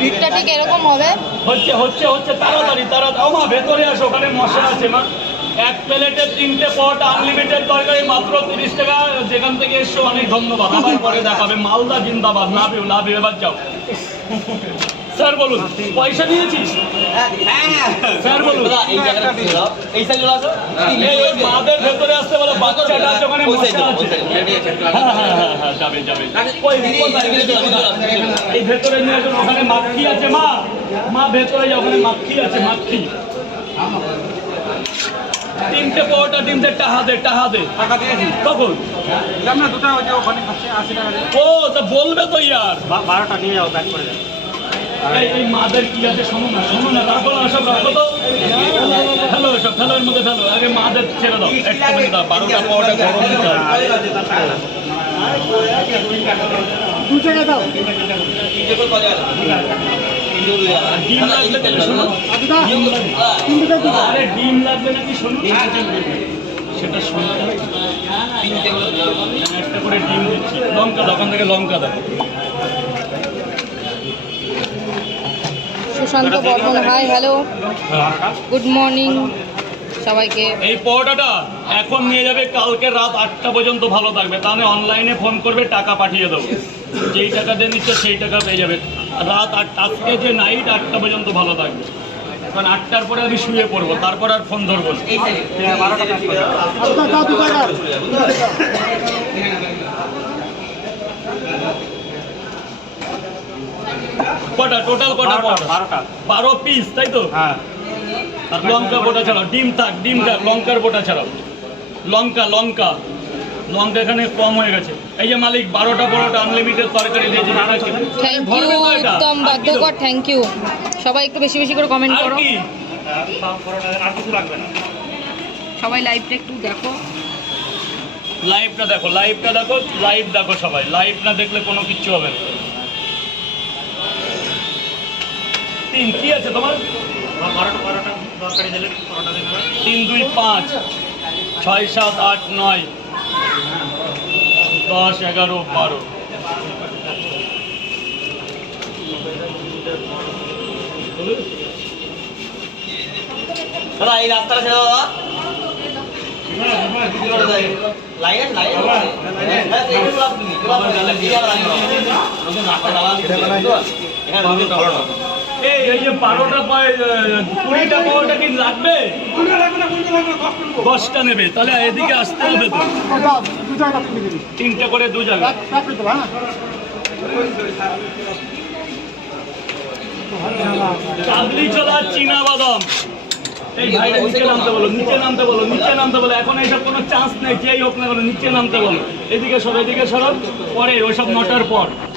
ভিড়টা ঠিক এরকম হবে। হচ্ছে হচ্ছে হচ্ছে তাড়াতাড়ি তাড়াতাড়ি। মা ভেতরে আসো, ওখানে মশা আছে মা। এক প্লেটে 3টে পট আনলিমিটেড তরকারি মাত্র 30 টাকা। যেখান থেকে এসছো অনেক ধন্যবাদ। আবার পরে দেখাবে। মালদা জিন্দাবাদ। Love you love you. এবার যাও স্যার বলুন। পয়সা নিয়েছিস স্যার বলুন। মাদের ভেতরে আসতে বলো। বাচ্চাটা ওখানে মশা আছে। হ্যাঁ যাবে যাবে। এই ভেতরে নিয়ে আসুন। ওখানে মাখি আছে মা। মা ভেতরে যাও, ওখানে মাখি আছে। মাখি 3টে পরোটা 3টে টাহা দে। টাকা দিয়েছি কখন? আমরা দুটো ওই যে ওখানে 80 টাকা দিয়ে। ও তা বলবে তো ইয়ার। 12টা নিয়ে যাও, প্যাক করে দাও। এই মাদের কি আছে শোনো না। তারপর সব রাখো তো। ফেলো সব, ফেলো এর মধ্যে ফেলো। আগে মাদের ছেড়ে দাও। একটা মিনিট দাও। 12টা পরোটা গরম দিতে হবে। 2 টাকা দাও। ডিম লাগবে তাহলে শোনো। আরে ডিম লাগবে নাকি শোনো। সেটা শোনো। একটা করে ডিম দিচ্ছি। লঙ্কা দাও, ওখান থেকে লঙ্কা দাও। Sushanta Barman, hi hello good morning সবাইকে। এই পরোটাটা এখন নিয়ে যাবে, কালকে রাত 8টা পর্যন্ত ভালো থাকবে। তাহলে অনলাইনে ফোন করবে, টাকা পাঠিয়ে দেবো। যেই টাকা দিয়ে নিচ্ছে সেই টাকা পেয়ে যাবে। রাত 8টা, আজকে যে নাইট 8টা পর্যন্ত ভালো থাকবে। কারণ 8টার পরে আমি শুয়ে পড়বো, তারপর আর ফোন ধরবো না। 12টা প্যাক করে দাও। কটা টোটাল কটা পরোটা? 12 পিস, তাই তো? হ্যাঁ। লঙ্কা বোটা ছাড়াও। ডিম থাক লঙ্কার বোটা ছাড়াও। লঙ্কা এখানে কম হয়ে গেছে। এই যে মালিক 12টা পরোটা আনলিমিটেড তরকারি দিয়েছে। Thank you Uttam Badyakar, thank you. সবাই একটু বেশি বেশি করে কমেন্ট আর করো। কি? আর কিছু লাগবে না। সবাই লাইভটা একটু দেখো। লাইভটা দেখো। লাইভ দেখো সবাই। লাইভ না দেখলে কোনো কিচ্ছু হবে না। 3 কি আছে তোমার? 12টা তরকারি দিলে পরোটা দিন 3 2 5 6 7 8 9 10 11 12। দাদা এই রাস্তাটা ছেড়ে দাও দাদা। লাইন এই যে 12টা 20টা পরোটা কি লাগবে? 10টা নেবে, তাহলে এদিকে আসতে হবে তো। 3টে করে 2 জায়গা। কাবলি ছোলা, চীনা বাদাম। এই ভাই নিচে নামতে বলো। এখন এইসব কোনো চান্স নেই। যেই হোক না কেন নিচে নামতে বলো। এদিকে সরো পরে ওইসব 9টার পর।